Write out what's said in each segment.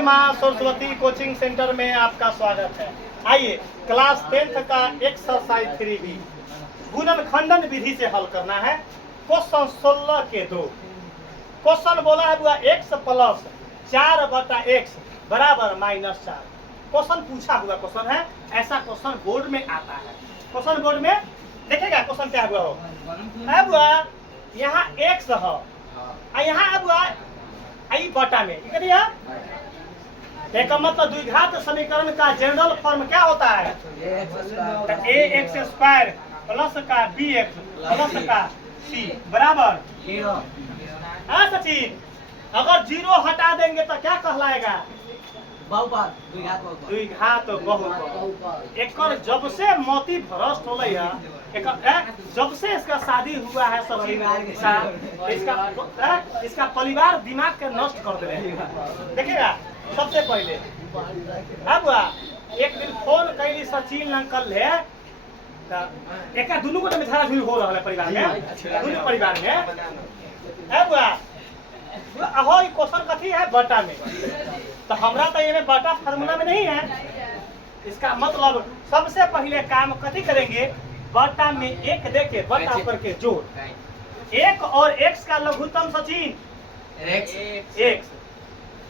जय माँ Saraswati coaching centre में आपका स्वागत है। आइए क्लास 10th का एक्सरसाइज 3B गुणनखंडन विधि से हल करना है। क्वेश्चन 16 के 2 क्वेश्चन बोला है हुआ x प्लस 4/x बराबर -4। क्वेश्चन पूछा हुआ क्वेश्चन है, ऐसा क्वेश्चन बोर्ड में आता है। क्वेश्चन बोर्ड में देखेगा क्वेश्चन क्या हुआ हो, अब हुआ यहाँ x हो, यहाँ अब हुआ आई बटा में एक मतलब द्विघात समीकरण का जनरल फॉर्म क्या होता है, ax² प्लस का bx प्लस का c बराबर। हाँ सचिन, अगर 0 हटा देंगे तो क्या कहलाएगा, बहुपद, द्विघात बहुपद। एक जब से मोती भ्रष्ट हो जब से इसका शादी हुआ है सब इसका परिवार दिमाग के नष्ट कर दे रहे हैं। देखिएगा सबसे पहले अब एक दिन फोन कैली सचिन अंकल है, एक दोनों गोटे में झगड़ा झूल हो रहा है परिवार में, दोनों परिवार में। अब अहो क्वेश्चन कथी है बटा में, तो हमरा तो ये बटा फार्मूला में नहीं है। इसका मतलब सबसे पहले काम कथी करेंगे, बटा में एक देके बटा करके जोड़, एक और x का लघुत्तम सचिन x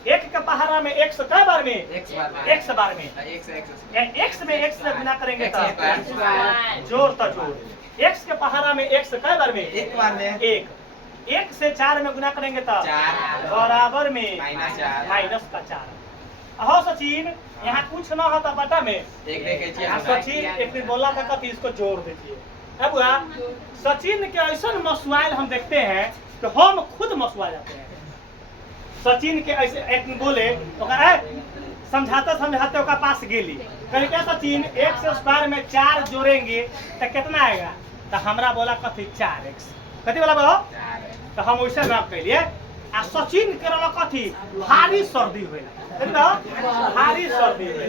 एक के पहाड़ा में x कै बार में x बार में x में x से गुना करेंगे तो जोड़ तो जोड़, x के पहाड़ा में x कै बार में एक बार में एक से 4 में गुना करेंगे तो बराबर में -4। अहो सचिन यहाँ कुछ ना होता बटा में एक सचिन एक दिन बोला था कभी इसको जोड़ दीजिए। अब सचिन के ऐसा मसवाइल हम देखते हैं कि हम खुद मसवा जाते हैं। सचिन के ऐसे एक दिन बोले समझाते समझाते ओका पास गेली, कहे क्या सचिन x² में 4 जोड़ेंगे तो कितना आएगा, तो हमरा बोला कथी 4x, कथी बोला बोलो, तो हम वैसे ना कहिए। आ सचिन के कथी भारी सर्दी हुए, भारी सर्दी हुए,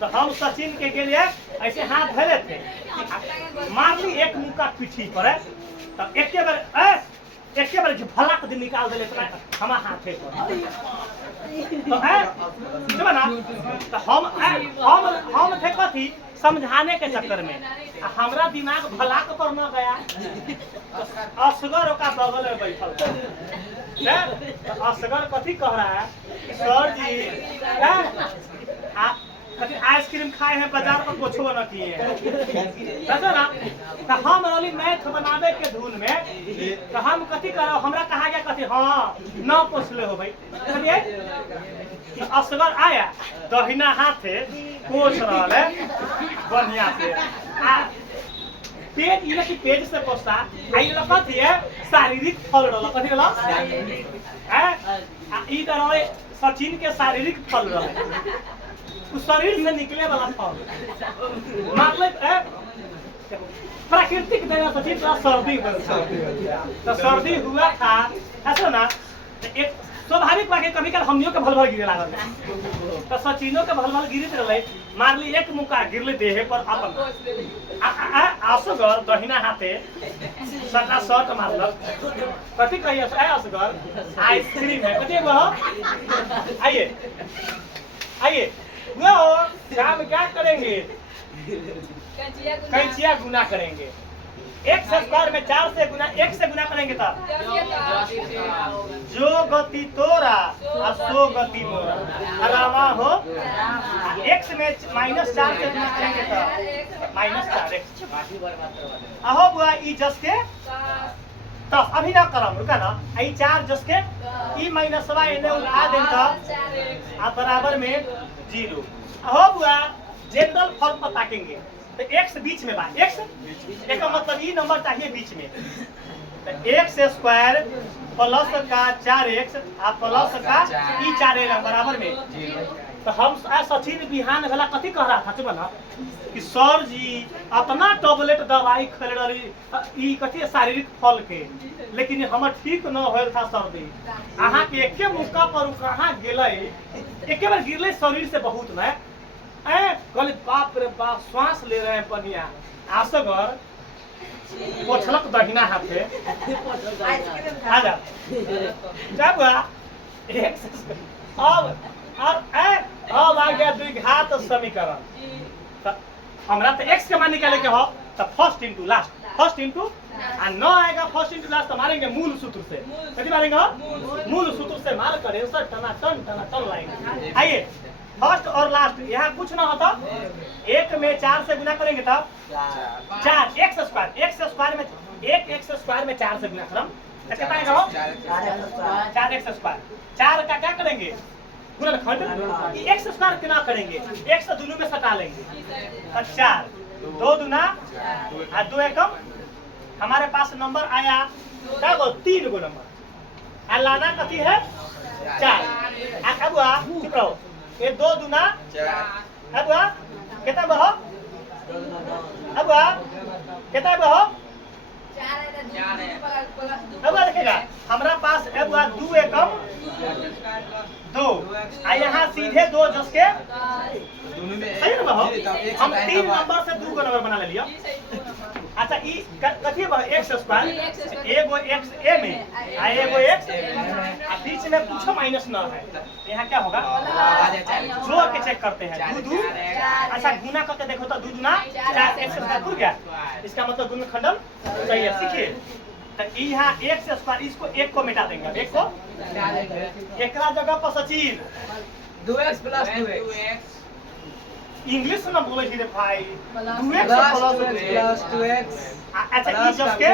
तो हम सचिन के लिए ऐसे हाथ धरे थे, मार ली एक मुक्का पीठी पर, तो एक बार भला दिन निकाल दे हमारा हाथे पर, तो ना तो हम थे कथी समझाने के चक्कर में हमरा दिमाग भलाक पर न गया। असगर का बगल में बैठल तो असगर कथी कह रहा है, सर जी कथी आइसक्रीम खाए हैं बाजार पर कुछ न किए हैं ना, तो हम रही मैथ बनावे के धुन में, तो हम कथी करो हमरा कहा गया कथी हाँ न पूछले हो भाई, तो असगर आया दहिना हाथे कोच रहा है बढ़िया से पेज इला की पेज से पोसा आई कथी है शारीरिक फल रहा, कथी रहा ई तरह सचिन के शारीरिक फल रहा, शरीर से निकले वाला फल, मतलब प्राकृतिक देना सचिन थोड़ा सर्दी तो सर्दी हुआ था ऐसा ना, एक स्वाभाविक बात कभी कल हमनियों के भल गिरे लागल, तो सचिनों के भल गिरत रहे, मार ली एक मुक्का गिरले देहे पर अपन असगर दहिना हाथे सटा शर्ट मारलक, कथी कहिए असगर आइसक्रीम है कथी आइए आइए वो काम क्या करेंगे, कैंचिया गुना करेंगे, x² में 4 से गुना 1 से गुना करेंगे तब जो गति तोरा और सो गति मोरा रामा हो, x में -4 से गुना करेंगे तब -4x। अहो बुआ ई जस के 10 अभी ना करम रुका ना, ई 4 जस के ई माइनसवा इन्हें उठा दें तब आप बराबर में 0। अहो बुआ जनरल फॉर्म पर ताकेंगे तो x बीच में बा, x एक मतलब ई नंबर चाहिए बीच में, तो x² प्लस का 4x प्लस का ई 4 बराबर में। तो हम सचिन बिहान वाला कथी कह रहा था चुप ना कि सर जी अपना टैबलेट दवाई खेल रही कथी शारीरिक फल के, लेकिन हम ठीक न होल था सर्दी, अहाँ के एके मुक्का पर कहाँ गेले, एके बार गिरले शरीर से बहुत में कहले बाप रे बाप श्वास ले रहे हैं बढ़िया, असगर पोछलक दहिना हाथे आ जा जब अब द्विघात समीकरण हमरा तो x के मान निकाले के हो तो first into last first into और न आएगा फर्स्ट इंटू लास्ट तो मारेंगे मूल सूत्र से कभी मारेंगे हो मूल सूत्र से मार कर आंसर टना लाएंगे। आइए फर्स्ट और लास्ट यहाँ कुछ ना होता एक में 4 से गुना करेंगे तब 4 एक्स स्क्वायर में एक एक्स स्क्वायर में 4 से गुना करम कितना आएगा हो 4 एक्स स्क्वायर 4 का क्या करेंगे गुणनखंड एक्स स्क्वायर कितना करेंगे एक्स दोनों में सटा लेंगे तो 4 2 दूना और 2 एकम हमारे पास नंबर आया क्या गो 3 गो नंबर और लाना कथी है 4 अब हुआ चुप रहो ये 2 दूना 4 अब हुआ कितना बहो अब हुआ कितना बहो अब देखिएगा हमारा पास अब हुआ 2 एकम 2 यहाँ सीधे 2 जस के सही ना बहो हम 3 नंबर से 2 नंबर बना ले लिया। अच्छा ई कथी बहो एक्स स्क्वायर एगो एक्स ए में आ एगो एक्स आ बीच में कुछ माइनस न है यहाँ क्या होगा जोड़ के चेक करते हैं 2 2 अच्छा गुना करके देखो तो 2 दूना 4 एक्स स्क्वायर पूरा गया इसका मतलब गुणनखंडन सही है। सीखिए तो यहाँ एक्स स्क्वायर इसको 1 को मिटा देंगे 1 को एकरा जगह पर सचिन 2x + 2x इंग्लिश ना बोले रे भाई 2x + 2x अच्छा ई जस के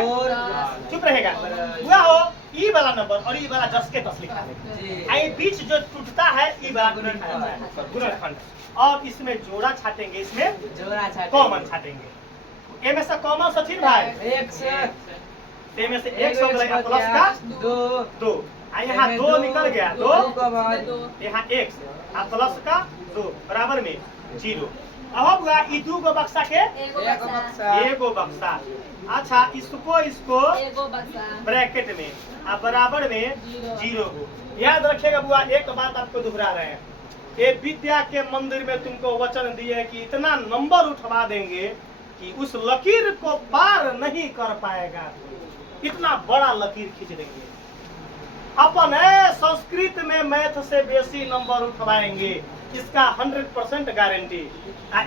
चुप रहेगा हुआ हो ई वाला नंबर और ई वाला जस के 10 लिखा है आई बीच जो टूटता है ई वाला गुणनखंड और इसमें जोड़ा छाटेंगे इसमें जोड़ा छाटेंगे कॉमन छाटेंगे ए में से कॉमन सचिन भाई x ए में से x हो गया प्लस का 2 यहाँ 2 निकल गया 2 यहाँ x और प्लस का 2 बराबर में 0 अब हुआ ई 2 गो बक्सा के एगो बक्सा अच्छा इसको एगो बक्सा ब्रैकेट में अब बराबर में 0 याद रखिएगा बुआ एक बात आपको दोहरा रहे हैं ये विद्या के मंदिर में तुमको वचन दिए है कि इतना नंबर उठवा देंगे कि उस लकीर को पार नहीं कर पाएगा इतना बड़ा लकीर खींच देंगे अपन संस्कृत में मैथ से बेसी नंबर उठवाएंगे इसका 100% गारंटी।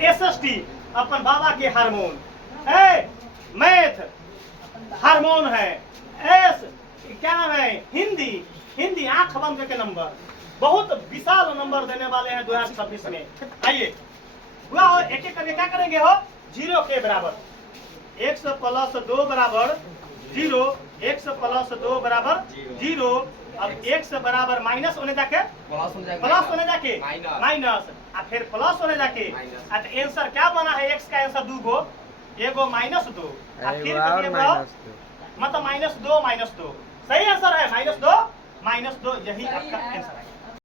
SST अपन बाबा के हार्मोन मैथ हार्मोन है एस क्या नाम है हिंदी आंख बंद करके नंबर बहुत विशाल नंबर देने वाले हैं 2026 में। आइए हुआ हो एक एक करके क्या करेंगे हो 0 के बराबर x + 2 बराबर 0 x + 2 बराबर 0 अब x बराबर माइनस होने जाके प्लस होने जाके माइनस और फिर प्लस होने जाके आंसर क्या बना है x का आंसर 2 गो एगो -2 और फिर मतलब -2 सही आंसर है -2 यही आपका आंसर है।